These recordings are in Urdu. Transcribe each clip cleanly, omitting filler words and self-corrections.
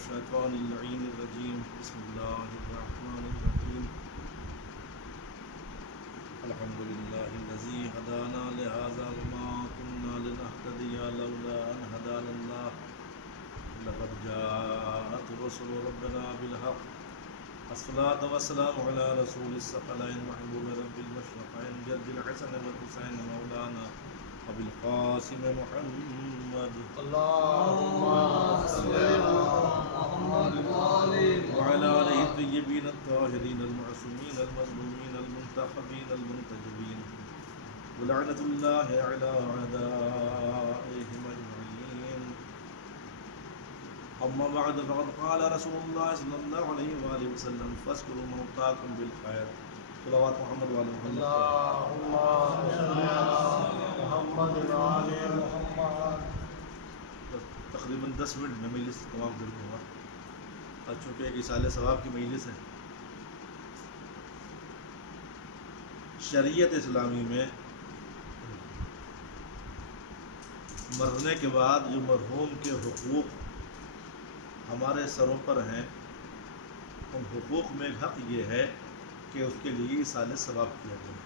الشيطان اللعين الرجيم بسم الله الرحمن الرحيم الحمد لله الذي هدانا لهذا وما كنا لنهتدي لولا أن هدانا الله لقد جاءت رسل ربنا بالحق الصلاة والسلام على رسول الثقلين محبوب رب المشرقين جد الحسن والحسين مولانا أبي القاسم محمد اللهم صل على محمد وعلى آله الطيبين الطاهرين المعصومين المظلومين المنتخبين المنتجبين ولعنة الله على أعدائهم أجمعين أما بعد فقد قال رسول الله صلى الله عليه وآله وسلم فاذكروا موتاكم بالخير صلوات محمد وعلى محمد اللهم صل على محمد وعلى محمد. تقریباً 10 منٹ میں مجلس تمام کر دوں گا اور چونکہ ایک اصال ثواب کی مجلس ہے. شریعت اسلامی میں مرنے کے بعد جو مرحوم کے حقوق ہمارے سروں پر ہیں ان حقوق میں ایک حق یہ ہے کہ اس کے لیے اصال ثواب کیا جائے.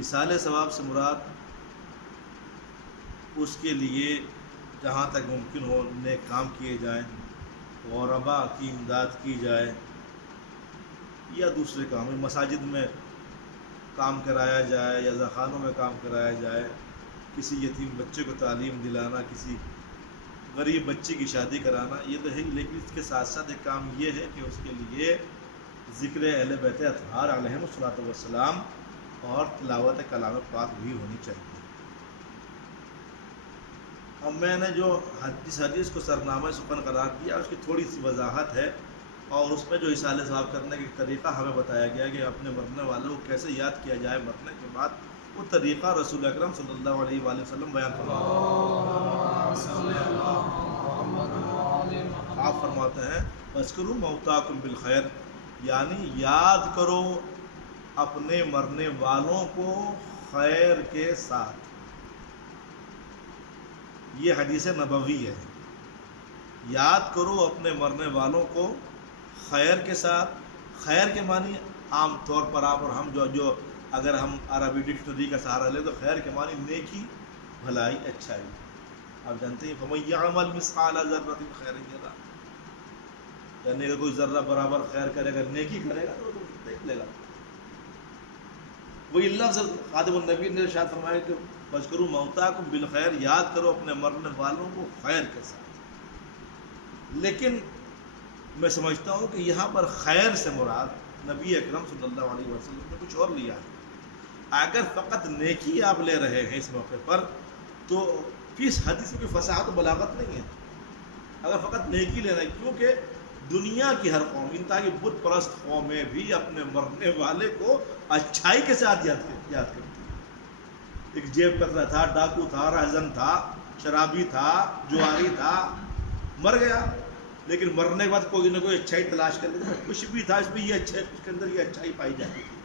اصال ثواب سے مراد اس کے لیے جہاں تک ممکن ہو نیک کام کیے جائیں، غرباء کی امداد کی جائے یا دوسرے کام مساجد میں کام کرایا جائے یا ذخانوں میں کام کرایا جائے، کسی یتیم بچے کو تعلیم دلانا، کسی غریب بچے کی شادی کرانا، یہ تو ہے. لیکن اس کے ساتھ ساتھ ایک کام یہ ہے کہ اس کے لیے ذکر اہل بیت اطہار علیہم الصلوۃ والسلام اور تلاوت کلام پاک بھی ہونی چاہیے. اب میں نے جو اس حدیث کو سرنامہ سخن قرار دیا اس کی تھوڑی سی وضاحت ہے اور اس میں جو اصال ثواب کرنے کا طریقہ ہمیں بتایا گیا کہ اپنے مرنے والوں کو کیسے یاد کیا جائے مرنے کے بعد. وہ طریقہ رسول اکرم صلی اللہ علیہ وآلہ وسلم بیان فرماتے ہیں. آپ فرماتے ہیں اذکروا موتاکم بالخیر، یعنی یاد کرو اپنے مرنے والوں کو خیر کے ساتھ. یہ حدیث نبوی ہے. یاد کرو اپنے مرنے والوں کو خیر کے ساتھ. خیر کے معنی عام طور پر آپ اور ہم جو اگر ہم عربی ڈکشنری کا سہارا لیں تو خیر کے معنی نیکی، بھلائی، اچھائی. آپ جانتے ہیں فَمَن يَعْمَلْ مِثْقَالَ ذَرَّةٍ خَيْرًا يَرَهُ، یعنی اگر کوئی ذرہ برابر خیر کرے گا، نیکی کرے گا تو دیکھ لے گا. وہی لفظ خاتم النبی نے ارشاد فرمایا کہ فاذکروا موتاکم بالخیر، یاد کرو اپنے مرنے والوں کو خیر کے ساتھ. لیکن میں سمجھتا ہوں کہ یہاں پر خیر سے مراد نبی اکرم صلی اللہ علیہ وسلم نے کچھ اور لیا ہے. اگر فقط نیکی آپ لے رہے ہیں اس موقع پر تو اس حدیث میں کوئی فصاحت و بلاغت نہیں ہے. اگر فقط نیکی لے رہے ہیں، کیونکہ دنیا کی ہر قوم انتہائی بت پرست قومیں بھی اپنے مرنے والے کو اچھائی کے ساتھ یاد کرتی ہیں. ایک جیب کترا تھا، ڈاکو تھا، رہزن تھا، شرابی تھا، جواری تھا، مر گیا، لیکن مرنے کے بعد کوئی نہ کوئی اچھائی تلاش کر لیتا. کچھ بھی تھا اس میں یہ اچھائی، اس کے اندر یہ اچھائی پائی جاتی تھی.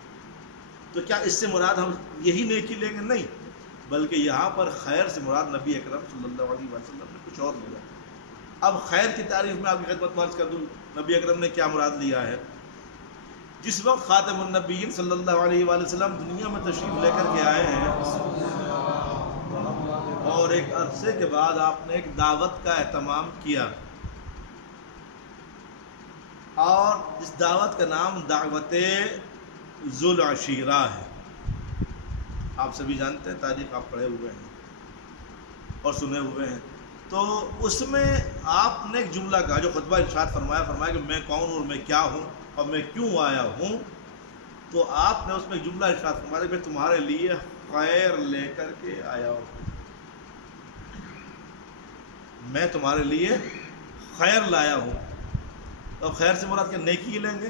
تو کیا اس سے مراد ہم یہی نیکی لیں گے؟ نہیں، بلکہ یہاں پر خیر سے مراد نبی اکرم صلی اللہ علیہ وسلم نے کچھ اور لیا. اب خیر کی تعریف میں آپ کی خدمت میں عرض کر دوں نبی اکرم نے کیا مراد لیا ہے. جس وقت خاتم النبیین صلی اللہ علیہ وآلہ وسلم دنیا میں تشریف لے کر کے آئے ہیں اور ایک عرصے کے بعد آپ نے ایک دعوت کا اہتمام کیا، اور اس دعوت کا نام دعوت ذو العشیرہ ہے. آپ سبھی جانتے ہیں، تاریخ آپ پڑھے ہوئے ہیں اور سنے ہوئے ہیں. تو اس میں آپ نے ایک جملہ کہا جو خطبہ ارشاد فرمایا کہ میں کون ہوں اور میں کیا ہوں اور میں کیوں آیا ہوں. تو آپ نے اس میں ایک جملہ ارشاد فرمایا کہ میں تمہارے لیے خیر لے کر کے آیا ہوں. میں تمہارے لیے خیر لایا ہوں. تو خیر سے مراد کہ نیکی لیں گے؟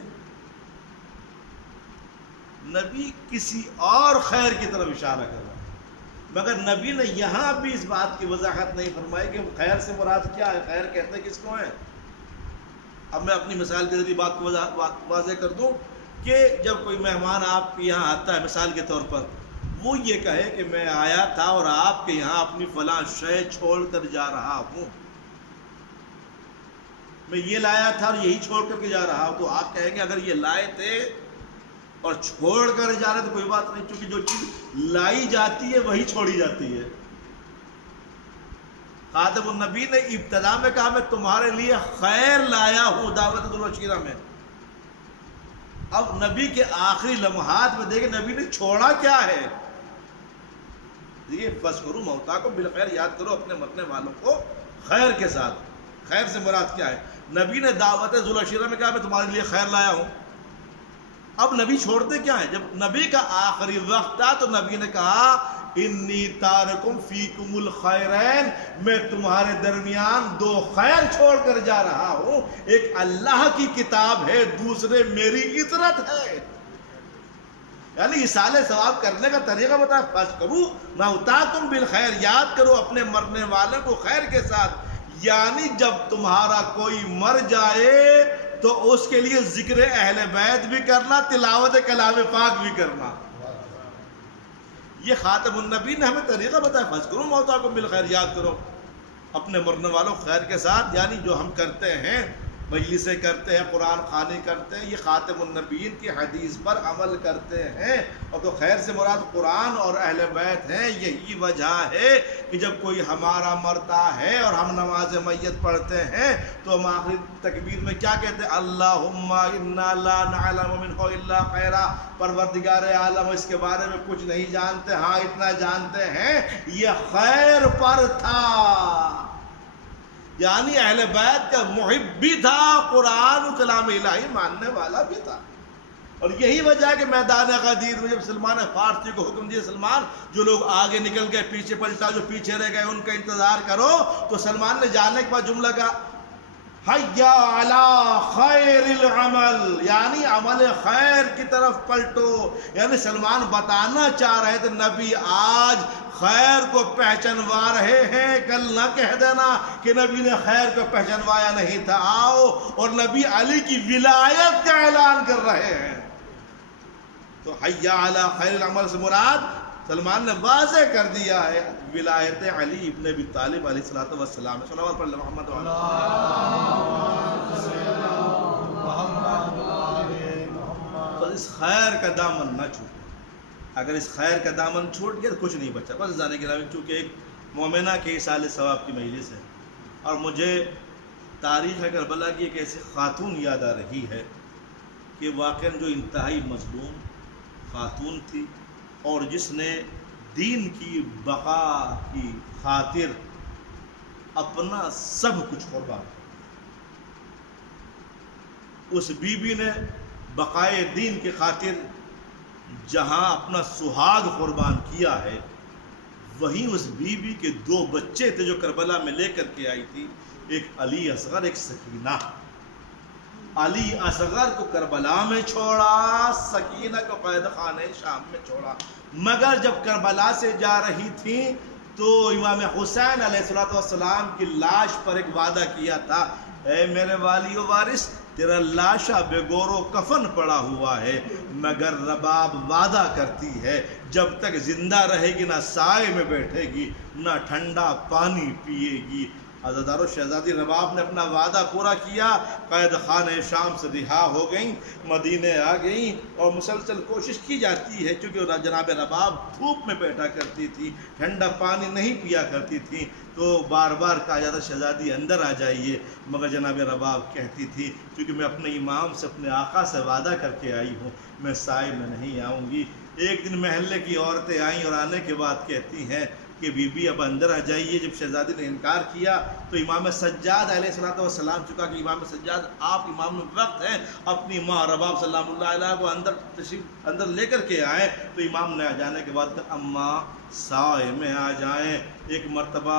نبی کسی اور خیر کی طرف اشارہ کر رہا ہے، مگر نبی نے یہاں بھی اس بات کی وضاحت نہیں فرمائی کہ خیر سے مراد کیا ہے، خیر کہتے ہیں کس کو ہے. اب میں اپنی مثال کے ذریعے بات کو واضح کر دوں کہ جب کوئی مہمان آپ کے یہاں آتا ہے مثال کے طور پر، وہ یہ کہے کہ میں آیا تھا اور آپ کے یہاں اپنی فلاں شے چھوڑ کر جا رہا ہوں، میں یہ لایا تھا اور یہی چھوڑ کر کے جا رہا ہوں، تو آپ کہیں گے اگر یہ لائے تھے اور چھوڑ کر جا رہے تو کوئی بات نہیں، چونکہ جو چیز لائی جاتی ہے وہی چھوڑی جاتی ہے۔ خاتم النبی نے ابتدا میں کہا میں تمہارے لیے خیر لایا ہوں دعوت البشیرہ میں، اب نبی کے آخری لمحات میں دیکھیں نبی نے چھوڑا کیا ہے۔ دیکھیے فَاذْكُرُوا مَوْتَاكُمْ بالخیر، یاد کرو اپنے مرنے والوں کو خیر کے ساتھ۔ خیر سے مراد کیا ہے؟ نبی نے دعوت ذوالعشیرہ میں کہا میں تمہارے لیے خیر لایا ہوں، اب نبی چھوڑتے کیا ہیں؟ جب نبی کا آخری وقت تھا تو نبی نے کہا انی تارکم فیکم الخیرین، میں تمہارے درمیان دو خیر چھوڑ کر جا رہا ہوں، ایک اللہ کی کتاب ہے، دوسرے میری عطرت ہے۔ یعنی اصالہ ثواب کرنے کا طریقہ بتایا، فَاذْكُرُوا مَوْتَاكُمْ بالخیر، یاد کرو اپنے مرنے والوں کو خیر کے ساتھ، یعنی جب تمہارا کوئی مر جائے تو اس کے لیے ذکر اہل بیت بھی کرنا، تلاوت کلام پاک بھی کرنا۔ یہ خاتم النبی نے ہمیں طریقہ بتایا، فَاذْكُرُوا مَوْتَاكُمْ بالخیر، یاد کرو اپنے مرنے والوں خیر کے ساتھ، یعنی جو ہم کرتے ہیں، مجلسیں کرتے ہیں، قرآن خوانی کرتے ہیں، یہ خاتم النبیین کی حدیث پر عمل کرتے ہیں، اور تو خیر سے مراد قرآن اور اہل بیت ہیں۔ یہی وجہ ہے کہ جب کوئی ہمارا مرتا ہے اور ہم نماز میت پڑھتے ہیں تو ہم آخری تکبیر میں کیا کہتے ہیں؟ اللہم انا لا نعلم منہ الا خیرا، پروردگار عالم اس کے بارے میں کچھ نہیں جانتے، ہاں اتنا جانتے ہیں یہ خیر پر تھا، یعنی اہل بیت کا محب بھی تھا، قرآن و کلام الہی ماننے والا بھی تھا۔ اور یہی وجہ ہے کہ میدان غدیر میں جب سلمان فارسی کو حکم دیا سلمان جو لوگ آگے نکل گئے پیچھے پلٹا، جو پیچھے رہ گئے ان کا انتظار کرو، تو سلمان نے جانے کے بعد جملہ کہا حیا علی خیر العمل، یعنی عمل خیر کی طرف پلٹو، یعنی سلمان بتانا چاہ رہے تھے نبی آج خیر کو پہچانوا رہے ہیں، کل نہ کہہ دینا کہ نبی نے خیر کو پہچانوایا نہیں تھا، آؤ اور نبی علی کی ولایت کا اعلان کر رہے ہیں۔ تو حیا علی خیر العمل سے مراد سلمان نے واضح کر دیا ہے ولایت علی ابن ابی طالب علیہ الصلوۃ والسلام۔ صلوات پڑھ لیں محمد و تو اس خیر کا دامن نہ چھوٹے، اگر اس خیر کا دامن چھوٹ گیا تو کچھ نہیں بچا۔ بس جانے کے علاوہ چونکہ ایک مومنہ کے اصالہ ثواب کی مجلس ہے، اور مجھے تاریخ کربلا کی ایک ایسی خاتون یاد آ رہی ہے کہ واقعاً جو انتہائی مظلوم خاتون تھی اور جس نے دین کی بقا کی خاطر اپنا سب کچھ قربان کیا۔ اس بی بی نے بقائے دین کی خاطر جہاں اپنا سہاگ قربان کیا ہے، وہیں اس بی بی کے دو بچے تھے جو کربلا میں لے کر کے آئی تھی، ایک علی اصغر ایک سکینہ۔ علی اصغر کو کربلا میں چھوڑا، سکینہ کو قید خانہ شام میں چھوڑا، مگر جب کربلا سے جا رہی تھی تو امام حسین علیہ السلام کی لاش پر ایک وعدہ کیا تھا، اے میرے والی و وارث تیرا لاشا بے گور و کفن پڑا ہوا ہے، مگر رباب وعدہ کرتی ہے جب تک زندہ رہے گی نہ سائے میں بیٹھے گی نہ ٹھنڈا پانی پیے گی۔ عزادار و شہزادی رباب نے اپنا وعدہ پورا کیا، قید خانہ شام سے رہا ہو گئیں، مدینے آ گئیں، اور مسلسل کوشش کی جاتی ہے کیونکہ جناب رباب دھوپ میں بیٹھا کرتی تھی، ٹھنڈا پانی نہیں پیا کرتی تھی، تو بار بار کہا جاتا شہزادی اندر آ جائیے، مگر جناب رباب کہتی تھی کیونکہ میں اپنے امام سے اپنے آقا سے وعدہ کر کے آئی ہوں، میں سائے میں نہیں آؤں گی۔ ایک دن محلے کی عورتیں آئیں اور آنے کے بعد کہتی ہیں کہ بی بی اب اندر آ جائیے۔ جب شہزادی نے انکار کیا تو امام سجاد علیہ السلام چکا کہ امام سجاد آپ امام وقت ہیں، اپنی ماں رباب سلام اللہ علیہ کو اندر لے کر کے آئیں، تو امام نے آ جانے کے بعد کہا اماں سائے میں آ جائیں۔ ایک مرتبہ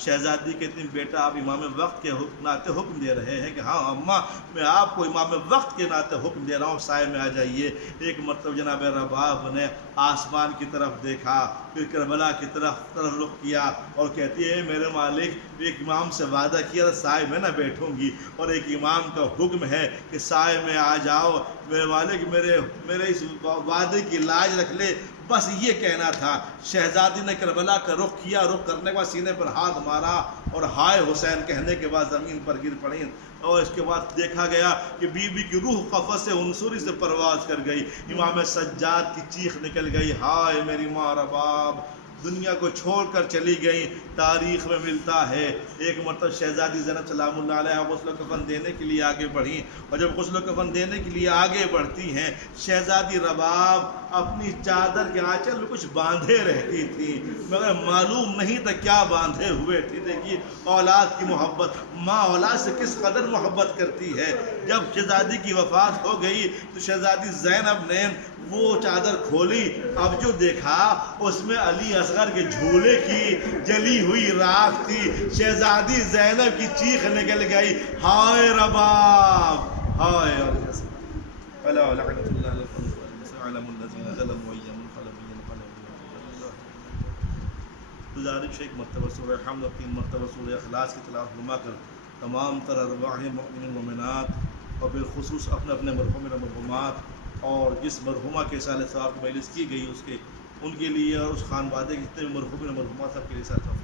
شہزادی کہتی ہیں بیٹا آپ امام وقت کے ناطے حکم دے رہے ہیں کہ ہاں اماں میں آپ کو امام وقت کے ناطے حکم دے رہا ہوں، سائے میں آ جائیے۔ ایک مرتبہ جناب رباب نے آسمان کی طرف دیکھا، پھر کربلا کی طرف رخ کیا اور کہتی ہے میرے مالک ایک امام سے وعدہ کیا سائے میں نہ بیٹھوں گی، اور ایک امام کا حکم ہے کہ سائے میں آ جاؤ، میرے والد میرے اس وعدے کی لاج رکھ لے، بس یہ کہنا تھا۔ شہزادی نے کربلا کا رخ کیا، رخ کرنے کے بعد سینے پر ہاتھ مارا اور ہائے حسین کہنے کے بعد زمین پر گر پڑی، اور اس کے بعد دیکھا گیا کہ بی بی کی روح قفس سے عنصری سے پرواز کر گئی۔ امام سجاد کی چیخ نکل گئی، ہائے میری ماں رباب، دنیا کو چھوڑ کر چلی گئی۔ تاریخ میں ملتا ہے ایک مرتبہ شہزادی زینب سلام اللہ علیہ غسل و کفن دینے کے لیے آگے بڑھیں، اور جب غسل و کفن دینے کے لیے آگے بڑھتی ہیں، شہزادی رباب اپنی چادر کے آنچل میں کچھ باندھے رہتی تھی، مگر معلوم نہیں تھا کیا باندھے ہوئے تھی۔ دیکھیے اولاد کی محبت، ماں اولاد سے کس قدر محبت کرتی ہے۔ جب شہزادی کی وفات ہو گئی تو شہزادی زینب نے وہ چادر کھولی، اب جو دیکھا اس میں علی اصغر کے جھولے کی جلی ہوئی راکھ تھی۔ شہزادی زینب کی چیخ نکل گئی، ہائے رباب، ہائے علی اصغر، الا لعنۃ اللہ علی الظالمین، سيعلم الذين ظلموا أي منقلب ينقلبون۔ گزارش ایک مرتبہ سورہ حمد اور 3 مرتبہ سورہ اخلاص کی تلاوت فرما کر تمام تر ارواح مؤمنین مومنات اور بالخصوص اپنے اپنے مرحومین و مرحومات اور جس مرحومہ کے سال ثواب کی مجلس کی گئی ان کے لیے اور اس خانوادے کے جتنے بھی مرحومین و مرحومات سب کے لیے سال ثواب